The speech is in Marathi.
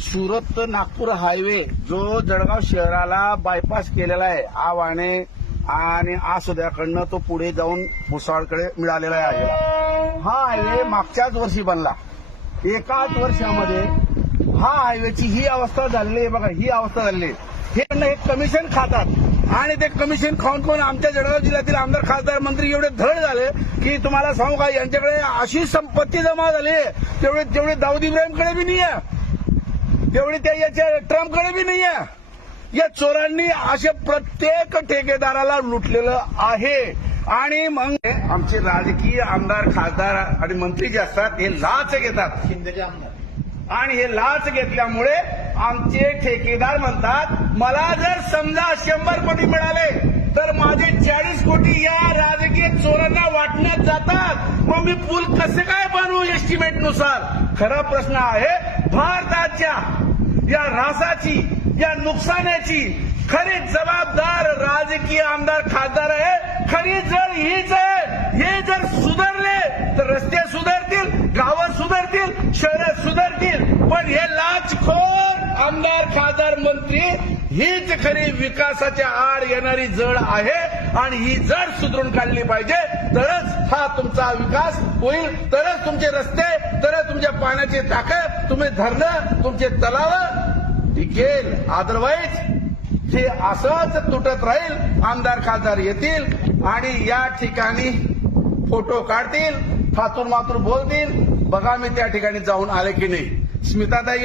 सुरत नागपूर हायवे जो जळगाव शहराला बायपास केलेला आहे आवाणे आणि आसोद्याकडनं तो पुढे जाऊन भुसावळकडे मिळालेला आहे. हा हायवे मागच्याच वर्षी बनला. एकाच वर्षामध्ये हा हायवेची ही अवस्था झालेली आहे. बघा ही अवस्था झालेली आहे. हे कमिशन खातात आणि ते कमिशन खाऊन खाऊन आमच्या जळगाव जिल्ह्यातील आमदार खासदार मंत्री एवढे धड झाले की तुम्हाला सांगू का, यांच्याकडे अशी संपत्ती जमा झाली तेवढे दाऊद इब्राहिमकडे बी नाही आहे, तेवढी त्या याच्या ट्रम्पकडे बी नाही आहे. या चोरांनी असे प्रत्येक ठेकेदाराला लुटलेलं आहे. आणि मग आमचे राजकीय आमदार खासदार आणि मंत्री जे असतात हे लाच घेतात, शिंदेचे आमदार, आणि हे लाच घेतल्यामुळे आमचे ठेकेदार म्हणतात मला जर समजा 100 कोटी मिळाले तर माझे 40 कोटी या राजकीय चोरांना वाटण्यात जातात. मग मी पूल कसे काय बनवू एस्टिमेटनुसार? खरा प्रश्न आहे भारताच्या या ऱ्हासाची, या नुकसानाची खरी जबाबदार राजकीय आमदार खासदार आहे. खरी जर हीच आहे. हे जर सुधारले तर रस्ते सुधारतील, गावं सुधारतील, शहरं सुधारतील. पण हे लाचखोर आमदार खासदार मंत्री हीच खरी विकासाच्या आड येणारी जड आहे. आणि ही जड सुधारून काढली पाहिजे तरच हा तुमचा विकास होईल, तरच तुमचे रस्ते, तरच तुमच्या पाण्याची टाकं, तुम्ही धरणं, तुमचे तलाव टिकेल. अदरवाईज हे असंच तुटत राहील. आमदार खासदार येतील आणि या ठिकाणी फोटो काढतील, थातूर मातूर बोलतील, बघा मी त्या ठिकाणी जाऊन आले की नाही. स्मिताताई